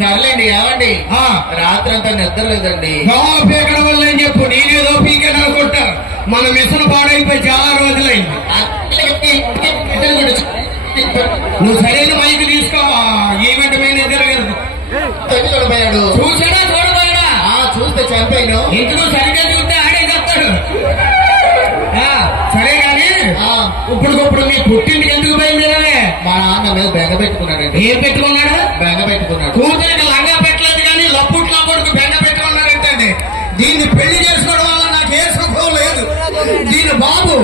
సర్లేండి. ఏమండి రాత్రి అంతా నిద్ర లేదండి. పీకడం వల్ల ఏం చెప్పు, నేనేదో పీకని అనుకుంటా. మన మిషన్ పాడైపోయి చాలా రోజులైంది. నువ్వు సరైన మైకి తీసుకోవా. ఈవెంట్ మేనేజర్ గారు చనిపోయాడు. చూసాడా చూడబోయాడా? చూస్తే చనిపోయాను. ఇంట్లో సరిగ్గా చూస్తే ఆడే చెప్తాడు. సరే గాని ఇప్పుడు మీ పుట్టింటికి ఎందుకు బయలుదేరాలే? మా నాన్న మీద బెంగ పెట్టుకున్నాడండి. ఏం పెట్టుకున్నాడు? బెంగ పెట్టుకున్నాడు. కూతురికి లంగా పెట్టలేదు కానీ లప్పుట్లో కొడుకు బెంగ పెట్టుకున్నాడంటే దీన్ని పెళ్లి చేసుకోవడం వల్ల నాకు ఏ సుఖం లేదు. దీని బాబు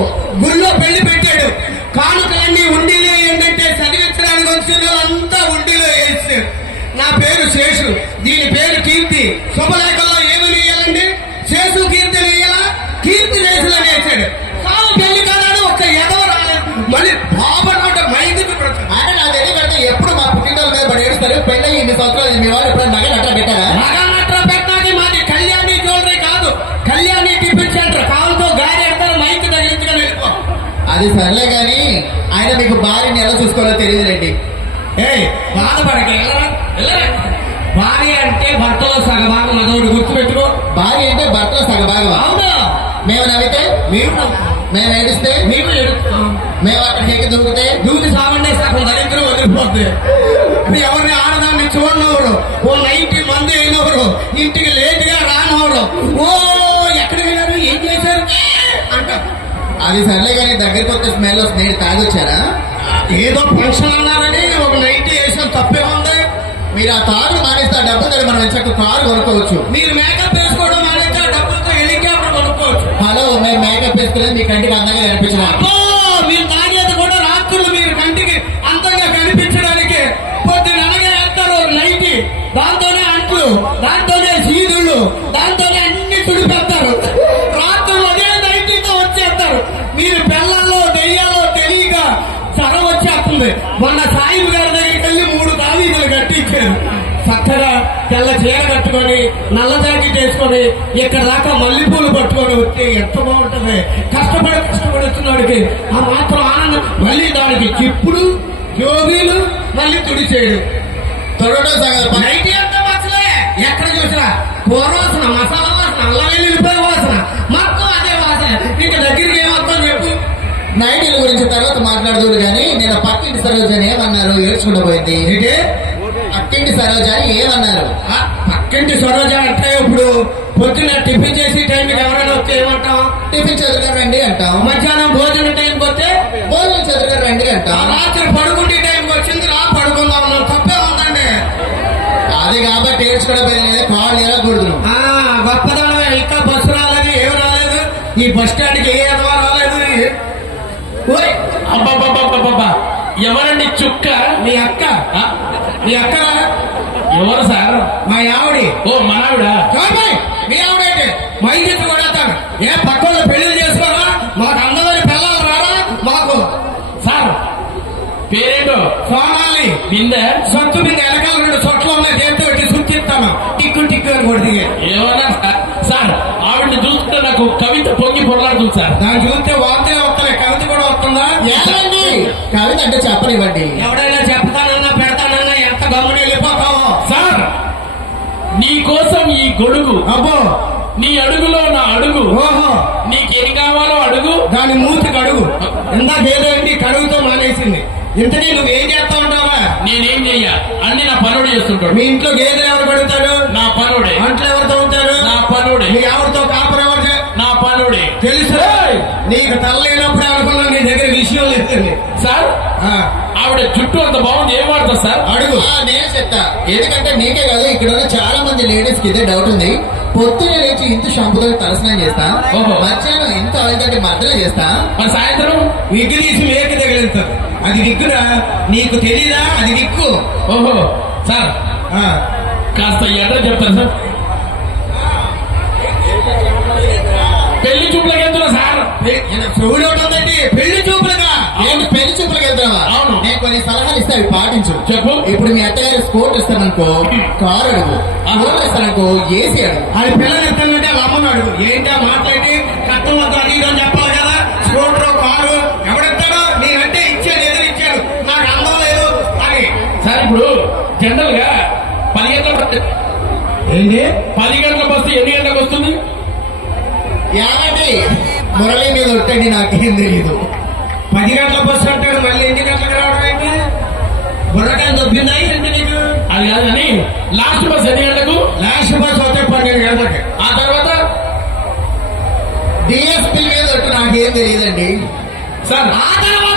గుళ్ళో పెళ్లి పెట్టాడు. కానుకలన్నీ ఉండిలో ఏంటంటే చదివించడానికి వచ్చిన అంతా ఉండిలో వేసాడు. నా పేరు శేషు, దీని పేరు కీర్తి. శుభలేఖల్లో ఏమి వేయాలండి? శేషు కీర్తి వేయాలా? కీర్తి శేషులు అని వేసాడు. సాగు పెళ్లి కాదని ఒక ఎదవ రాలేదు. మళ్ళీ బాబు అంటే మైకి ఆయన నా దగ్గర పెడితే ఎప్పుడు మా పుట్టినరోజు మీద పడి ఏడుస్తారు. పెళ్ళి ఇన్ని సంవత్సరాలు మీ వాళ్ళు ఎప్పుడు నగ నట్ట పెట్టారా? నగ పెట్టడానికి మాది కళ్యాణి జ్యువెలరీ కాదు, కళ్యాణి టిఫిన్ సెంటర్. కాలుతో గాలి ఎడతారు, మైకి తగిలించుకొని వెళ్ళిపో. అది సర్లే గాని ఆయన మీకు భార్యని ఎలా చూసుకోవాలో తెలియదులేండి. బాధపడక భార్య అంటే భర్తలో సగభాగం, అదొకటి గుర్తుపెట్టుకో. భార్య అంటే భర్తలో సగభాగం. అవునా? మేము నవ్వితే మేము ఏడిస్తే మేము ఎడుస్తాం. మేము అక్కడికి దూకితే దూకి సామండే సగం దరిద్రం వదిలిపోద్ది. ఎవరిని ఆడదాన్ని చూడనవరు, ఓ 90 మంది అయినవరు, ఇంటికి లేటుగా రానవరు, ఓ ఎక్కడ వెళ్ళారు, ఏం చేశారు అంట. అది సర్లే గాని దగ్గరికి వచ్చే స్మెల్ వస్తుంది. నేను తాగొచ్చారా? ఏదో ఫంక్షన్ అన్నారని ఒక 90 వేసాం, తప్పే ఉంది. మీరు ఆ కారు మానేస్తే ఆ డబ్బులు మనం వచ్చాక కారు కొనుక్కోవచ్చు. మీరు మేకప్ వేసుకోవడం మానేస్తే ఆ డబ్బులతో హెలికాప్టర్ కొనుక్కోవచ్చు. హలో, మేము మేకప్ వేసుకునేది మీ కంటికి అందంగా కనిపించడం. మీరు తాగేది కూడా రాత్రులు మీరు కంటికి అందంగా కనిపించడానికి పొద్దున అనగా వేస్తారు 90. దాంతోనే అంట్లు, దాంతోనే సీదుళ్ళు, దాంతోనే అన్ని తుడిపెడతారు. రాత్రులు అదే 90తో వచ్చేస్తారు. మీరు బెల్లంలో దెయ్యాలో తెలియక చరం వచ్చేస్తుంది. మొన్న సాయిబు గారి దగ్గరికి వెళ్ళి 3 తావీదులు కట్టించారు. చక్కగా తెల్ల చీర కట్టుకొని నల్ల జాకెట్ వేసుకొని ఇక్కడ దాకా మల్లెపూలు పట్టుకొని వస్తే ఎంత బాగుంటుంది. కష్టపడి వచ్చినవాడికి ఆ మాత్రం ఆనందం. మళ్ళీ దానికి చిప్పుడు జోబీలు మళ్ళీ తుడిచేయడు. నైటీ అంతా వచ్చలే. ఎక్కడ చూసినా పూర్వాసన, మసాలా వాసన, అల్లం వెల్లుల్లిపాయ వాసన, మొత్తం అదే వాసన. నీకు దగ్గరికి ఏమవుతాం చెప్పు. నైటీల గురించి తర్వాత మాట్లాడదు కానీ నేను పక్కింటి సరోజని ఏమన్నారు ఏడ్చుకుంటూ పోయింది. పక్కింటి సరోజ ఏమన్నారు? పక్కింటి సరోజ అంటే ఇప్పుడు పొద్దున టిఫిన్ చేసి టైంకి ఎవరైనా వస్తే ఏమంటాం? టిఫిన్ చదువుగారండి అంటాం. మధ్యాహ్నం భోజనం టైంకి వస్తే భోజనం చదువుగారండి అంటాం. రాత్రి పడుకుంటే టైంకి వచ్చింది రా పడుకుందాం ఉన్నాం, తప్పే ఉందండి. అది కాబట్టి ఏడ్చుకోవడం కాళ్ళు ఎలా కూడుతున్నాం. గొప్పదనం. ఇంకా బస్సు రాలేదు, ఏం రాలేదు. ఈ బస్ స్టాండ్కి ఏ ఎదవా రాలేదు. అబ్బాబ్బాబ్బా, ఎవరండి చుక్క? మీ అక్క. మీ అక్క ఎవరు సార్? మా ఆవిడి. ఓ మనావిడ. మీ ఆవిడైతే మైకి కొడతాను. ఏ పక్కన పెళ్లి చేసుకోరా? మాకు అందరి పిల్లలు రారా? మాకు సార్ పేరేంటో? సోనాలి. బిందె సొత్తు మీద వెనకాల 2 చోట్ల ఉన్నాయి. చేతి పెట్టి సుచ్చిస్తాను. టిక్కు టిక్కు అని కొడుతుంది. ఏమన్నా సార్? ఆవిడని చూస్తే నాకు కవిత పొంగి పొరలాడుతుంది సార్. దాన్ని చూస్తే వాంతే వస్తాయి, కవిత కూడా వస్తుందా? ఏమండి కవిత అంటే చెప్పనివ్వండి. ఎవడైనా చెప్తానన్నా పెడతానన్నా ఎంత గమ్మున వెళ్ళిపోతావో. సార్ నీ కోసం ఈ గొడుగు, అబ్బో నీ అడుగులో నా అడుగు. ఓహో, నీకేం కావాలో అడుగు. దాని మూతి కడుగు. ఇందాకేదో ఏంటి కడుగుతో మానేసింది. ఇంతకీ నువ్వేం చేస్తా ఉంటావా? నేనేం చెయ్యా, అన్ని నా పనుడు చేస్తుంటాడు. మీ ఇంట్లో గేదెలు ఎవరు కడుగుతారు? నా పనుడే. అంట్లో ఎవరితో ఉంటారు? నా పనుడే. మీ ఎవరితో కాపురం ఎవరు? నా పనుడే. తెలుసు. నీకు తల్లైనప్పుడే అనుకున్నా నీ దగ్గర విషయం లేదండి సార్. ఆవిడ జుట్టు అంత బాగుంది, ఏం వాడతా సార్? అడుగు. నేను చెప్తా. ఎందుకంటే నీకే కాదు ఇక్కడ ఉన్న చాలా మంది లేడీస్ కి ఇదే డౌట్ ఉంది. పొద్దునే లేచి ఇంత షాంపుతో తలస్నానం చేస్తా, మధ్యాహ్నం ఇంత ఆయిల్ మర్దన చేస్తా, మరి సాయంత్రం విగ్గు తీసి మేకి తగిలిస్తారు. అది విగ్గురా, నీకు తెలీదా? అది విగ్గు. ఓహో సార్, కాస్త ఎట్లా చెప్తారు సార్? పెళ్లి చూపులకు వెళ్తున్నా సార్. చెవుడు ఉంటుందండి. పెళ్లి చూపులుగా? పెళ్లి చూపులకు వెళ్తున్నావా? అవును. నేను కొన్ని సలహాలు ఇస్తే అవి పాటించు. చెప్పు. ఇప్పుడు మీ అత్తగారి స్పోర్ట్ ఇస్తాననుకో కారు అడుగు, ఫోన్ ఇస్తాననుకో ఏసీ అడుగు. అది పిల్లలు ఇస్తానంటే అమ్మను అడుగు. ఏంటో మాట్లాడి కట్టం వద్ద అది అని చెప్పాలి కదా. స్కూటర్ కారు ఎవడిస్తాడో? నేనంటే ఇచ్చాడు, ఎదురు ఇచ్చాడు, నాకు అందం లేదు అని. సార్ ఇప్పుడు జనరల్ గా 15 ఏంటి 10 గంటల బస్సు ఎన్ని గంటలకు వస్తుంది? ఏమండి మురళి మీద ఒట్టండి, నాకేం తెలీదు. 10 గంటల బస్సు అంటాడు, మళ్ళీ ఎన్ని గంటలకు రావడం ఏంటి? బుర్రకాయలు దొబ్బిందా ఏంటి నీకు? అది కాదు కానీ లాస్ట్ బస్ ఎన్ని గంటలకు? లాస్ట్ బస్ వస్తే 12 గంటలకి. ఆ తర్వాత డిఎస్పీ మీద ఒట్టు, నాకేం తెలియదండి. సార్ ఆ తర్వాత